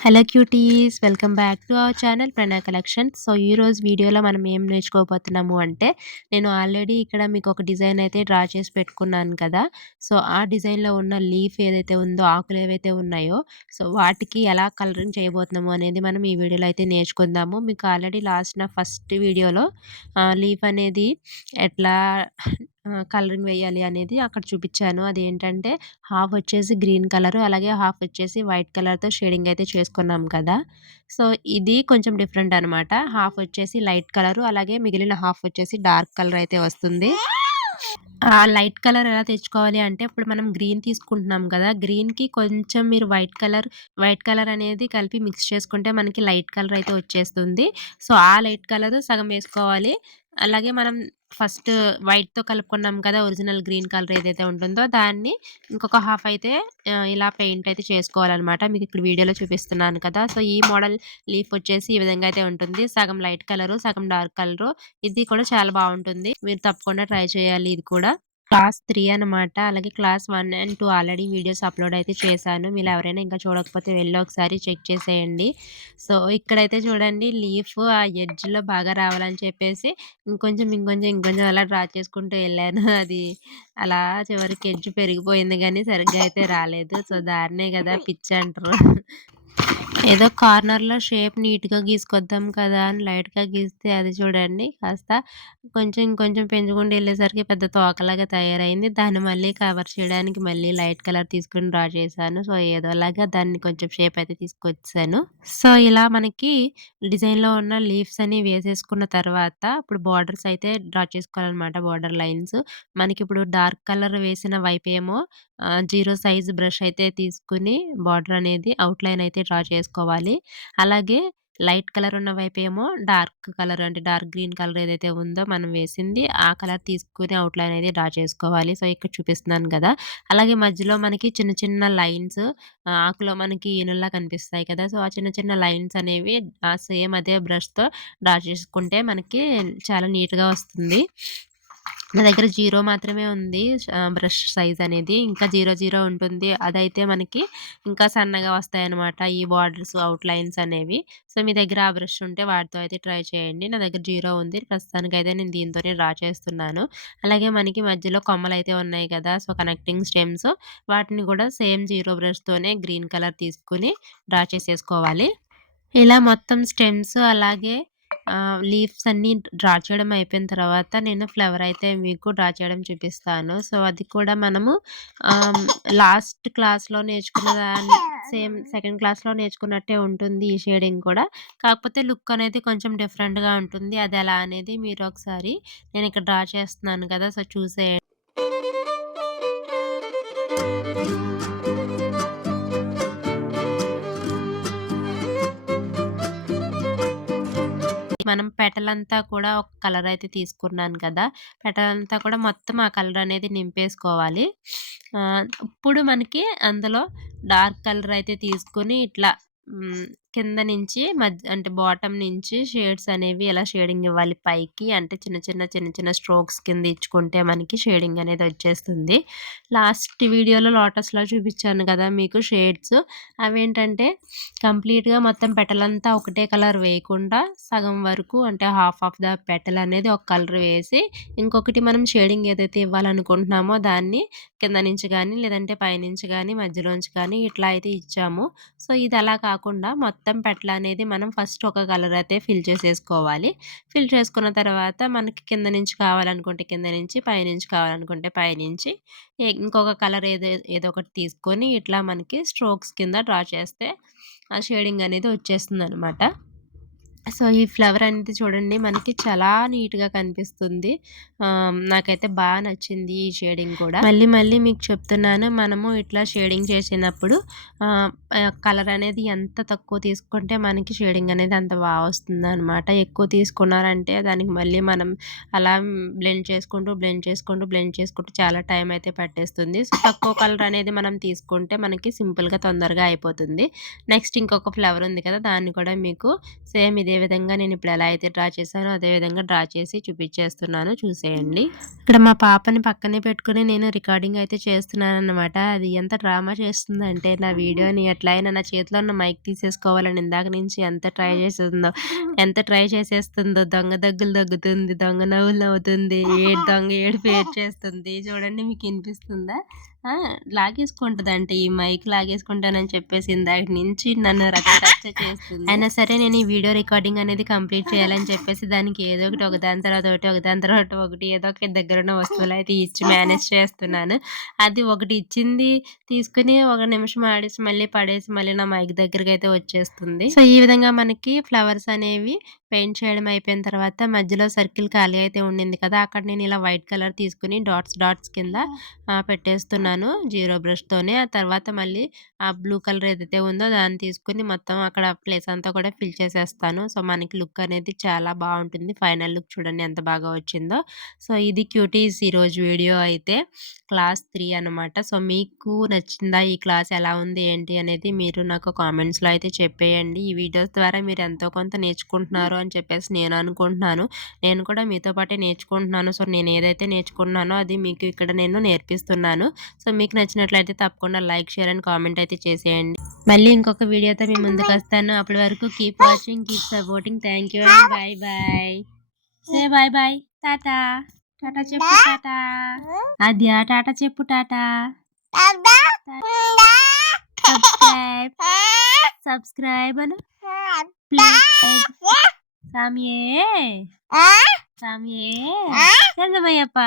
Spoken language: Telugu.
Hello cuties, welcome back to our channel Pranay collections. So ఈరోజు వీడియోలో మనం ఏం నేర్చుకోబోతున్నాము అంటే, నేను ఆల్రెడీ ఇక్కడ మీకు ఒక డిజైన్ అయితే డ్రా చేసి పెట్టుకున్నాను కదా. సో ఆ డిజైన్లో ఉన్న లీఫ్ ఏదైతే ఉందో, ఆకులు ఏవైతే ఉన్నాయో, సో వాటికి ఎలా కలరింగ్ చేయబోతున్నాము అనేది మనం ఈ వీడియోలో అయితే నేర్చుకుందాము. మీకు ఆల్రెడీ నా ఫస్ట్ వీడియోలో లీఫ్ అనేది ఎట్లా కలరింగ్ వేయాలి అనేది అక్కడ చూపించాను. అదేంటంటే హాఫ్ వచ్చేసి గ్రీన్ కలర్, అలాగే హాఫ్ వచ్చేసి వైట్ కలర్‌తో షేడింగ్ అయితే చేసుకున్నాం కదా. సో ఇది కొంచెం డిఫరెంట్ అనమాట. హాఫ్ వచ్చేసి లైట్ కలరు, అలాగే మిగిలిన హాఫ్ వచ్చేసి డార్క్ కలర్ అయితే వస్తుంది. ఆ లైట్ కలర్ ఎలా తెచ్చుకోవాలి అంటే, ఇప్పుడు మనం గ్రీన్ తీసుకుంటున్నాం కదా, గ్రీన్‌కి కొంచెం మీరు వైట్ కలర్ అనేది కలిపి మిక్స్ చేసుకుంటే మనకి లైట్ కలర్ అయితే వచ్చేస్తుంది. సో ఆ లైట్ కలర్ సగం వేసుకోవాలి. అలాగే మనం ఫస్ట్ వైట్‌తో కలుపుకున్నాం కదా, ఒరిజినల్ గ్రీన్ కలర్ ఏదైతే ఉంటుందో దాన్ని ఇంకొక హాఫ్ అయితే ఇలా పెయింట్ అయితే చేసుకోవాలనమాట. మీకు ఇక్కడ వీడియోలో చూపిస్తున్నాను కదా. సో ఈ మోడల్ లీఫ్ వచ్చేసి ఈ విధంగా అయితే ఉంటుంది. సగం లైట్ కలరు, సగం డార్క్ కలరు. ఇది కూడా చాలా బావుంటుంది. మీరు తప్పకుండా ట్రై చేయాలి ఇది కూడా. క్లాస్ 3 అనమాట. అలాగే class 1 and 2 already videos upload అయితే చేశాను. మీరు ఎవరైనా ఇంకా చూడకపోతే వెళ్లి ఒకసారి చెక్ చేసేయండి. సో ఇక్కడైతే చూడండి, లీఫ్ ఆ ఎడ్జ్‌లో బాగా రావాలని చెప్పేసి ఇంకొంచెం అలా డ్రా చేసుకుంటూ ఎళ్ళాను. అది అలా చివరికి ఎడ్జ్ పెరిగిపోయింది గానీ సరిగ్గా అయితే రాలేదు. సో దాన్నే గదా పిచ్చంటరు. ఏదో కార్నర్‌లో షేప్ నీట్‌గా గీసుకొద్దాం కదా అని లైట్‌గా గీస్తే అది చూడండి కాస్త ఇంకొంచెం పెంచుకుంటూ ఎళ్ళేసరికి పెద్ద తోకలాగా తయారైంది. దాన్ని మళ్ళీ కవర్ చేయడానికి మళ్ళీ లైట్ కలర్ తీసుకొని డ్రా చేశాను. సో ఏదోలాగా దాన్ని కొంచెం షేప్ అయితే తీసుకొచ్చేసాను. సో ఇలా మనకి డిజైన్‌లో ఉన్న లీవ్స్ అన్ని వేసేసుకున్న తర్వాత ఇప్పుడు బోర్డర్స్ అయితే డ్రా చేసుకోవాలనమాట. Border lines. మనకిప్పుడు డార్క్ కలర్ వేసిన వైపేమో 0 సైజ్ బ్రష్ అయితే తీసుకొని బార్డర్ అనేది అవుట్‌లైన్ అయితే డ్రా చేసుకోవాలి. అలాగే లైట్ కలర్ ఉన్న వైపేమో డార్క్ కలర్ అంటే డార్క్ గ్రీన్ కలర్ ఏదైతే ఉందో మనం వేసింది, ఆ కలర్ తీసుకొని అవుట్‌లైన్ అనేది డ్రా చేసుకోవాలి. సో ఇక్కడ చూపిస్తున్నాను గదా. అలాగే మధ్యలో మనకి చిన్న చిన్న లైన్స్ ఆకులో మనకి ఈనుల్లా కనిపిస్తాయి కదా. సో ఆ చిన్న చిన్న లైన్స్ అనేవి సేమ్ అదే బ్రష్‌తో డ్రా చేసుకుంటే మనకి చాలా నీట్‌గా వస్తుంది. నా దగ్గర 0 మాత్రమే ఉంది. బ్రష్ సైజ్ అనేది. ఇంకా 0 ఉంటుంది. అదైతే మనకి ఇంకా సన్నగా వస్తాయన్నమాట ఈ బార్డర్స్, అవుట్‌లైన్స్ అనేవి. సో మీ దగ్గర ఆ బ్రష్ ఉంటే వాటితో అయితే ట్రై చేయండి. నా దగ్గర 0 ఉంది. ప్రస్తుతానికైతే నేను దీంతోనే డ్రా చేస్తున్నాను. అలాగే మనకి మధ్యలో కొమ్మలైతే ఉన్నాయి కదా. సో కనెక్టింగ్ స్టెమ్స్, వాటిని కూడా సేమ్ 0 బ్రష్‌తోనే గ్రీన్ కలర్ తీసుకొని డ్రా చేసేసుకోవాలి. ఇలా మొత్తం స్టెమ్స్ అలాగే లీవ్స్ అన్నీ డ్రా చేయడం అయిపోయిన తర్వాత నేను ఫ్లవర్ అయితే మీకు డ్రా చేయడం చూపిస్తాను. సో అది కూడా మనము ఆహ్, లాస్ట్ క్లాస్‌లో నేర్చుకున్న దాన్ని సేమ్ సెకండ్ క్లాస్‌లో నేర్చుకున్నట్టే ఉంటుంది ఈ షేడింగ్ కూడా. కాకపోతే లుక్ అనేది కొంచెం డిఫరెంట్‌గా ఉంటుంది. అదెలా అనేది మీరు ఒకసారి నేను ఇక్కడ డ్రా చేస్తున్నాను కదా. సో చూసేయండి. మనం పెటలంతా కూడా ఒక కలర్ అయితే తీసుకున్నాను కదా. పెటలంతా కూడా మొత్తం ఆ కలర్ అనేది నింపేసుకోవాలి. ఇప్పుడు మనకి అందులో డార్క్ కలర్ అయితే తీసుకొని ఇట్లా కింద నుంచి అంటే బాటమ్ నుంచి షేడ్స్ అనేవి ఎలా షేడింగ్ ఇవ్వాలి పైకి అంటే చిన్న చిన్న స్ట్రోక్స్ కింద ఇచ్చుకుంటే మనకి షేడింగ్ అనేది వచ్చేస్తుంది. లాస్ట్ వీడియోలో లోటస్‌లో చూపించాను కదా మీకు షేడ్స్. అవేంటంటే కంప్లీట్‌గా మొత్తం పెటలంతా ఒకటే కలర్ వేయకుండా సగం వరకు అంటే హాఫ్ ఆఫ్ ద పెటల్ అనేది ఒక కలర్ వేసి, ఇంకొకటి మనం షేడింగ్ ఏదైతే ఇవ్వాలనుకుంటున్నామో దాన్ని కింద నుంచి గానీ, లేదంటే పైనుంచి గానీ, మధ్యలోంచి కానీ ఇట్లా అయితే ఇచ్చాము. సో ఇది అలా కాకుండా మొత్తం పెటల్ అనేది మనం ఫస్ట్ ఒక కలర్ అయితే ఫిల్ చేసేసుకోవాలి. ఫిల్ చేసుకున్న తర్వాత మనకి కింద నుంచి కావాలనుకుంటే కింద నుంచి, పైనుంచి కావాలనుకుంటే పైనుంచి ఇంకొక కలర్ ఏదో ఒకటి తీసుకొని ఇట్లా మనకి స్ట్రోక్స్ కింద డ్రా చేస్తే ఆ షేడింగ్ అనేది వచ్చేస్తుందనమాట. సో ఈ ఫ్లవర్ అనేది చూడండి మనకి చాలా నీట్‌గా కనిపిస్తుంది. నాకైతే నచ్చింది ఈ షేడింగ్ కూడా. మళ్ళీ మీకు చెప్తున్నాను, మనము ఇట్లా షేడింగ్ చేసినప్పుడు కలర్ అనేది ఎంత తక్కువ తీసుకుంటే మనకి షేడింగ్ అనేది అంత వస్తుందనమాట. ఎక్కువ తీసుకున్నారంటే దానికి మళ్ళీ మనం అలా బ్లెండ్ చేసుకుంటూ చాలా టైం అయితే పట్టేస్తుంది. సో తక్కువ కలర్ అనేది మనం తీసుకుంటే మనకి సింపుల్‌గా తొందరగా అయిపోతుంది. నెక్స్ట్ ఇంకొక ఫ్లవర్ ఉంది కదా, దాన్ని కూడా మీకు సేమ్ ఇదే ఇదే విధంగా నేను ఇప్పుడు ఎలా అయితే డ్రా చేశానో అదే విధంగా డ్రా చేసి చూపించేస్తున్నాను, చూసేయండి. ఇక్కడ మా పాపని పక్కనే పెట్టుకొని నేను రికార్డింగ్ అయితే చేస్తున్నానన్నమాట. అది ఎంత డ్రామా చేస్తుందంటే నా వీడియోని ఎట్లయినా నా చేతిలో ఉన్న మైక్ తీసేసుకోవాలని ఇందాక నుంచి ఎంత ట్రై చేసేస్తుందో. దొంగ దగ్గులు దగ్గుతుంది, దొంగ నవ్వులు నవ్వుతుంది, దొంగ ఏడుపు ఏడ్చేస్తుంది. చూడండి మీకు వినిపిస్తుందా? లాగేసుకుంటదంట, ఈ మైక్ లాగేసుకుంటానని చెప్పేసి ఇందాక నుంచి నన్ను రచ్చరచ్చ చేస్తుంది. అయినా సరే నేను ఈ వీడియో రికార్డింగ్ అనేది కంప్లీట్ చేయాలని చెప్పేసి దానికి ఏదో ఒకటి ఒకదాని తర్వాత ఒకటి, ఒకదాని తర్వాత ఒకటి ఏదో ఒక దగ్గరున్న వస్తువులు అయితే ఇచ్చి మేనేజ్ చేస్తున్నాను. అది ఒకటి ఇచ్చింది తీసుకొని ఒక నిమిషం ఆడేసి మళ్ళీ పడేసి మళ్ళీ నా మైక్ దగ్గరకైతే వచ్చేస్తుంది. సో ఈ విధంగా మనకి ఫ్లవర్స్ అనేవి పెయింట్ చేయడం అయిపోయిన తర్వాత మధ్యలో సర్కిల్ ఖాళీ అయితే ఉండింది కదా, అక్కడ నేను ఇలా వైట్ కలర్ తీసుకుని డాట్స్ కింద పెట్టేస్తున్నాను జీరో బ్రష్‌తోనే. ఆ తర్వాత మళ్ళీ ఆ బ్లూ కలర్ ఏదైతే ఉందో దాన్ని తీసుకొని మొత్తం అక్కడ ప్లేస్ అంతా కూడా ఫిల్ చేసేస్తాను. సో మనకి లుక్ అనేది చాలా బాగుంటుంది. ఫైనల్ లుక్ చూడండి ఎంత బాగా వచ్చిందో. సో ఇది క్యూటీస్ ఈరోజు వీడియో అయితే క్లాస్ 3 అనమాట. సో మీకు నచ్చిందా ఈ క్లాస్, ఎలా ఉంది ఏంటి అనేది మీరు నాకు కామెంట్స్‌లో అయితే చెప్పేయండి. ఈ వీడియోస్ ద్వారా మీరు ఎంతో కొంత నేర్చుకుంటున్నారు అని చెప్పేసి నేను అనుకుంటున్నాను. నేను కూడా మీతో పాటే నేర్చుకుంటున్నాను. సో నేను ఏదైతే నేర్చుకుంటున్నానో అది మీకు ఇక్కడ నేను నేర్పిస్తున్నాను. సో మీకు నచ్చినట్లయితే తప్పకుండా లైక్, షేర్ అండ్ కామెంట్ అయితే చేసేయండి. మళ్ళీ ఇంకొక వీడియోతో మీ ముందుకు వస్తాను. అప్పటి వరకు keep watching, keep supporting. Thank you and bye bye. Say bye bye, tata. Tata చెప్పు, టాటా. ఆద్య టాటా చెప్పు, టాటా. సబ్స్క్రైబ్ సబ్స్క్రైబ్ అను ప్లీజ్. సామియే సామియే చందమయ్యప్ప.